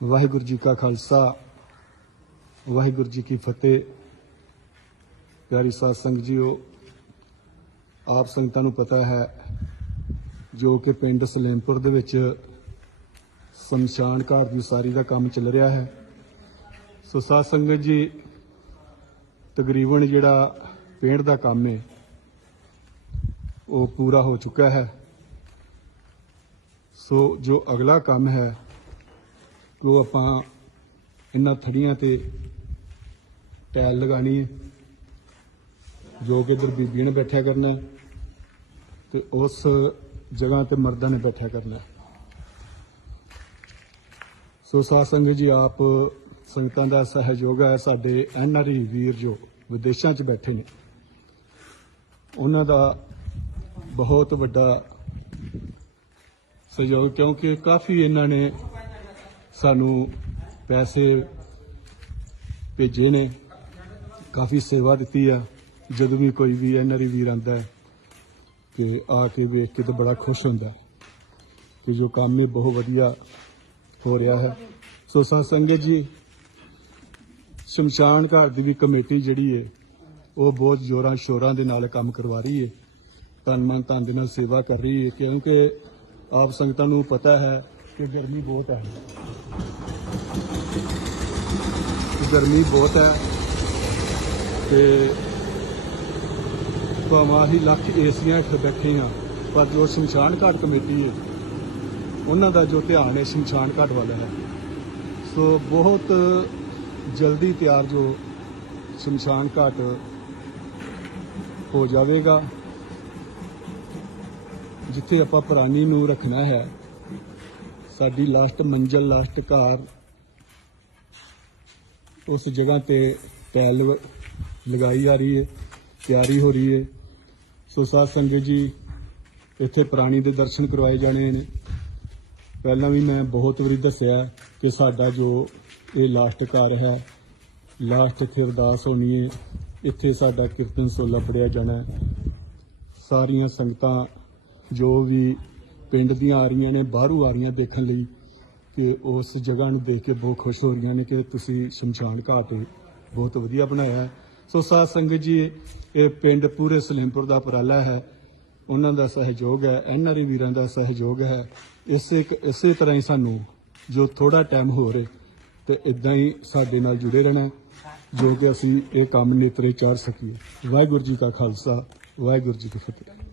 ਵਾਹਿਗੁਰੂ ਜੀ ਕਾ ਖਾਲਸਾ, ਵਾਹਿਗੁਰੂ ਜੀ ਕੀ ਫਤਿਹ। ਪਿਆਰੀ ਸਾਧ ਸੰਗਤ ਜੀਓ, ਆਪ ਸੰਗਤਾਂ ਨੂੰ ਪਤਾ ਹੈ ਜੋ ਕਿ ਪਿੰਡ ਸਲੇਮਪੁਰ ਦੇ ਵਿੱਚ ਸ਼ਮਸ਼ਾਨ ਘਾਟ ਦੀ ਉਸਾਰੀ ਦਾ ਕੰਮ ਚੱਲ ਰਿਹਾ ਹੈ। ਸੋ ਸਾਧ ਸੰਗਤ ਜੀ, ਤਕਰੀਬਨ ਜਿਹੜਾ ਪੇਂਟ ਦਾ ਕੰਮ ਹੈ, ਉਹ ਪੂਰਾ ਹੋ ਚੁੱਕਾ ਹੈ। ਸੋ ਜੋ ਅਗਲਾ ਕੰਮ ਹੈ ਉਹ ਆਪਾਂ ਇਹਨਾਂ ਥੜੀਆਂ ਤੇ ਟੈਲ ਲਗਾਣੀ ਹੈ, ਜੋ ਕਿ ਇਧਰ ਬੀਬੀਆਂ ਨੇ ਬੈਠਿਆ ਕਰਨਾ ਹੈ ਤੇ ਉਸ ਜਗ੍ਹਾ ਤੇ ਮਰਦਾਂ ਨੇ ਬੈਠਿਆ ਕਰਨਾ ਸੋ ਸਾਧ ਸੰਗਤ ਜੀ, ਆਪ ਸੰਗਤਾਂ ਦਾ ਸਹਿਯੋਗ ਹੈ, ਸਾਡੇ ਐਨਆਰਈ ਵੀਰ ਜੋ ਵਿਦੇਸ਼ਾਂ 'ਚ ਬੈਠੇ ਨੇ, ਉਹਨਾਂ ਦਾ ਬਹੁਤ ਵੱਡਾ ਸਹਿਯੋਗ, ਕਿਉਂਕਿ ਕਾਫੀ ਇਹਨਾਂ ਨੇ ਸਾਨੂੰ ਪੈਸੇ ਭੇਜੇ ਨੇ। ਕਾਫੀ ਸੇਵਾ ਦਿੱਤੀ ਆ। ਜਦੋਂ ਵੀ ਕੋਈ ਵੀ ਐਨਆਰਈ ਵੀਰ ਆਂਦਾ ਹੈ ਕਿ ਆ ਕੇ ਵੇਖ ਕੇ ਤਾਂ ਬੜਾ ਖੁਸ਼ ਹੁੰਦਾ। ਹੈ ਕਿ ਜੋ ਕੰਮ ਇਹ ਬਹੁਤ ਵਧੀਆ ਹੋ ਰਿਹਾ ਹੈ। ਸੋ ਸਾਧ ਸੰਗਤ ਜੀ, ਸ਼ਮਸ਼ਾਨ ਘਾਟ ਦੀ ਵੀ ਕਮੇਟੀ ਜਿਹੜੀ ਹੈ ਉਹ ਬਹੁਤ ਜ਼ੋਰਾਂ ਸ਼ੋਰਾਂ ਦੇ ਨਾਲ ਕੰਮ ਕਰਵਾ ਰਹੀ ਹੈ ਤਨ ਮਨ ਧਨ ਦੇ ਨਾਲ ਸੇਵਾ ਕਰ ਰਹੀ ਹੈ ਕਿਉਂਕਿ ਆਪ ਸੰਗਤਾਂ ਨੂੰ ਪਤਾ ਹੈ ਕਿ ਗਰਮੀ ਬਹੁਤ ਹੈ। ਗਰਮੀ ਬਹੁਤ ਹੈ ਤੇ ਭਾਵੇਂ ਹੀ ਲੱਖ ਏਸੀਆਂ ਹੇਠ ਬੈਠੇ ਆ ਪਰ ਜੋ ਸ਼ਮਸ਼ਾਨ ਘਾਟ ਕਮੇਟੀ ਹੈ, ਉਹਨਾਂ ਦਾ ਜੋ ਧਿਆਨ ਹੈ, ਸ਼ਮਸ਼ਾਨ ਘਾਟ ਵੱਲ ਹੈ। ਸੋ ਬਹੁਤ ਜਲਦੀ ਤਿਆਰ ਜੋ ਸ਼ਮਸ਼ਾਨ ਘਾਟ ਹੋ ਜਾਵੇਗਾ, ਜਿੱਥੇ ਆਪਾਂ ਪ੍ਰਾਣੀ ਨੂੰ ਰੱਖਣਾ ਹੈ, ਸਾਡੀ ਲਾਸਟ ਮੰਜ਼ਲ ਲਾਸਟ ਘਰ ਉਸ ਜਗ੍ਹਾ ਤੇ ਟੈਲ ਲਗ- ਲਗਾਈ ਜਾ ਰਹੀ ਹੈ, ਤਿਆਰੀ ਹੋ ਰਹੀ ਹੈ। ਸੋ ਸਾਧ ਸੰਗਤ ਜੀ, ਇੱਥੇ ਪ੍ਰਾਣੀ ਦੇ ਦਰਸ਼ਨ ਕਰਵਾਏ ਜਾਣੇ ਨੇ। ਪਹਿਲਾਂ ਵੀ ਮੈਂ ਬਹੁਤ ਵਾਰੀ ਦੱਸਿਆ ਕਿ ਸਾਡਾ ਜੋ ਇਹ ਲਾਸਟ ਘਰ ਹੈ ਲਾਸਟ ਇੱਥੇ ਅਰਦਾਸ ਹੋਣੀ ਹੈ। ਇੱਥੇ ਸਾਡਾ ਕੀਰਤਨ ਸੋਲਾ ਪੜਿਆ ਜਾਣਾ ਸਾਰੀਆਂ ਸੰਗਤਾਂ ਜੋ ਵੀ ਪਿੰਡ ਦੀਆਂ ਆ ਰਹੀਆਂ ਨੇ, ਬਾਹਰੋਂ ਆ ਰਹੀਆਂ ਦੇਖਣ ਲਈ ਕਿ ਉਸ ਜਗ੍ਹਾ ਨੂੰ ਦੇਖ ਕੇ ਬਹੁਤ ਖੁਸ਼ ਹੋ ਰਹੀਆਂ ਨੇ ਕਿ ਤੁਸੀਂ ਸ਼ਮਸ਼ਾਨ ਘਾਟ ਬਹੁਤ ਵਧੀਆ ਬਣਾਇਆ ਸੋ ਸਾਧ ਸੰਗਤ ਜੀ, ਇਹ ਪਿੰਡ ਪੂਰੇ ਸਲੇਮਪੁਰ ਦਾ ਉਪਰਾਲਾ ਹੈ। ਉਹਨਾਂ ਦਾ ਸਹਿਯੋਗ ਹੈ ਐਨਆਰਈ ਵੀਰਾਂ ਦਾ ਸਹਿਯੋਗ ਹੈ। ਇਸੇ ਇਸੇ ਤਰ੍ਹਾਂ ਹੀ ਸਾਨੂੰ ਜੋ ਥੋੜਾ ਟਾਈਮ ਹੋ ਰਿਹਾ ਤੇ ਇਦਾਂ ਹੀ ਸਾਡੇ ਨਾਲ ਜੁੜੇ ਰਹਿਣਾ ਜੋ ਕਿ ਅਸੀਂ ਇਹ ਕੰਮ ਨੇਤਰੇ ਚਾੜ ਸਕੀਏ। ਵਾਹਿਗੁਰੂ ਜੀ ਕਾ ਖਾਲਸਾ, ਵਾਹਿਗੁਰੂ ਜੀ ਕੀ ਫਤਿਹ।